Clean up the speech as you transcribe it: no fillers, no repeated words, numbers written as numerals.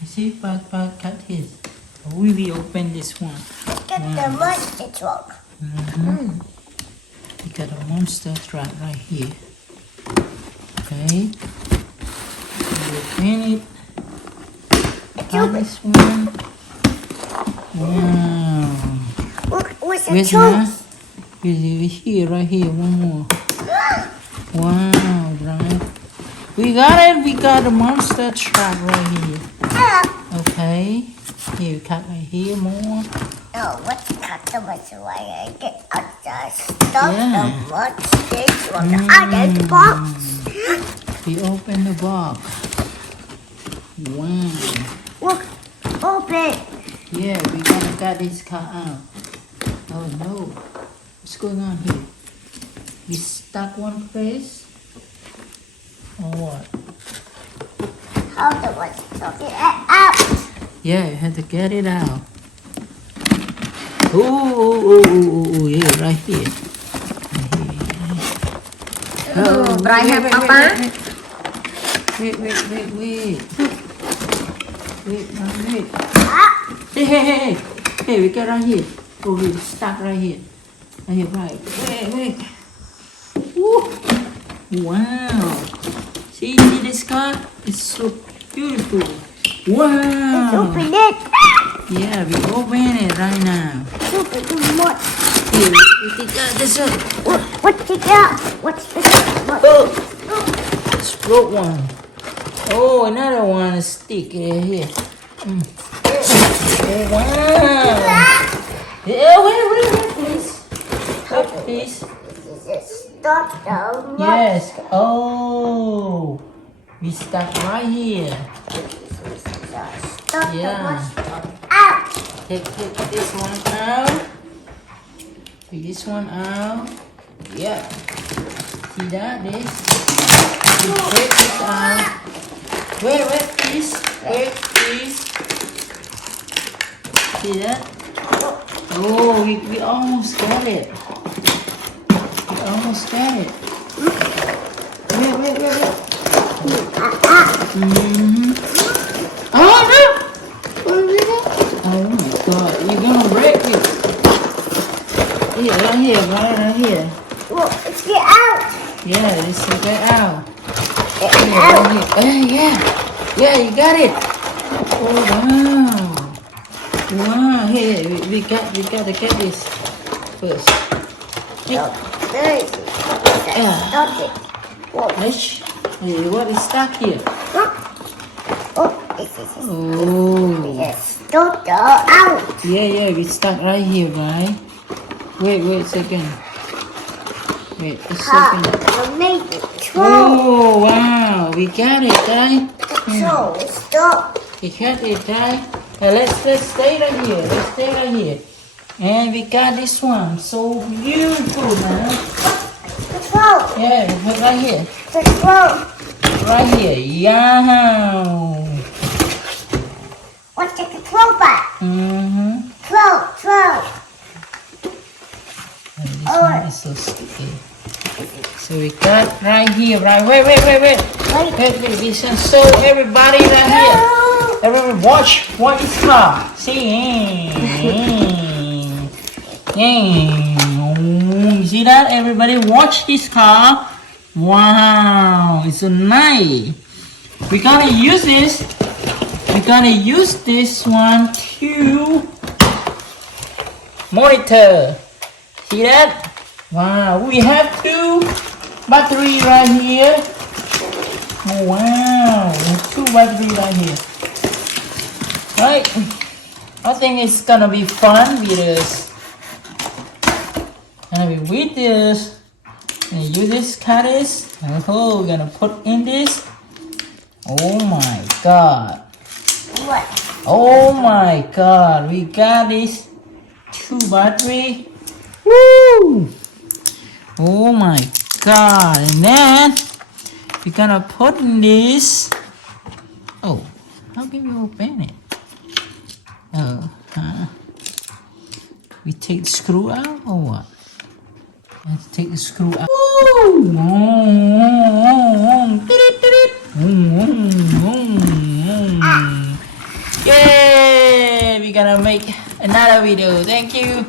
You see, Bug cut his. We will open this one. Get the monster truck. We got a monster truck right here. Okay. We open it. Cut this one. Wow. Look, where's the Where's truck? that? Here, right here. One more. Wow, right. We got it. We got a monster truck right here. Okay. Here, we cut right here more. No, let's cut the monster right and get out the stuff. Yeah. The monster truck. I get the box. We open the box. Wow. Look, open. Yeah, we gotta get this car out. Oh no. What's going on here? We stuck one place? Or what? How the monster truck get out? Yeah, you had to get it out. Oh, yeah, right here. Oh, Brian, Papa. Wait. Wait. Ah. Hey, we got right here. Oh, we stuck right here. Right here, right. Wait. Woo. Wow. See this car? It's so beautiful. Let's Wow. open it. Yeah, we open it right now. Open the monster. Here, we got this one. What's it got? What's this? Oh, it's broke one. Oh, another one is stick here. Oh, wow. Yeah, wait, please. Wait, please. Stop the monster. Yes. Oh, we stuck right here. Stop the Yeah. monster. Out. Take this one out. Take this one out. Yeah. See that? This. We take this out. Wait, please. See that? Oh, we almost got it. We almost got it. Wait. Oh no! Oh my God! You're gonna break it. Here, right here. Well, let's get out. Yeah, let's take it out. Get Here, out. right here. Yeah, you got it. Oh wow! Wow! Here, we gotta get this first. No, there is. Stop it. Whoa. Let's. What is stuck here? Oh, this is. Oh. Yes. Stop the out. Yeah, we stuck right here, right? Wait a second. Wait a Ha. second. Amazing. Control. Oh wow! We got it, right? Control. Stop. We got it, right? Let's stay right here. Let's stay right here. And we got this one. So beautiful, man. Control. Yeah, right here. Control. Right here. Yeah. What's the control button? Control. And this one is so sticky. So we got right here, right? Wait. This one. So everybody right here. Everyone watch this car. See? You see that? Everybody watch this car. Wow, it's so nice. We're gonna use this. We're gonna use this one to monitor. See that? Wow, we have two battery right here. Oh, wow, two battery right here. Right? I think it's gonna be fun with this. Gonna be with this. Gonna use this cutters. Oh, we're gonna put in this. Oh my God. What? Oh my God. We got this two battery. Woo! Oh my God. And then we're gonna put in this. Oh, how can we open it? Oh, we take the screw out or what? Let's take the screw out. Yay! We're gonna make another video. Thank you.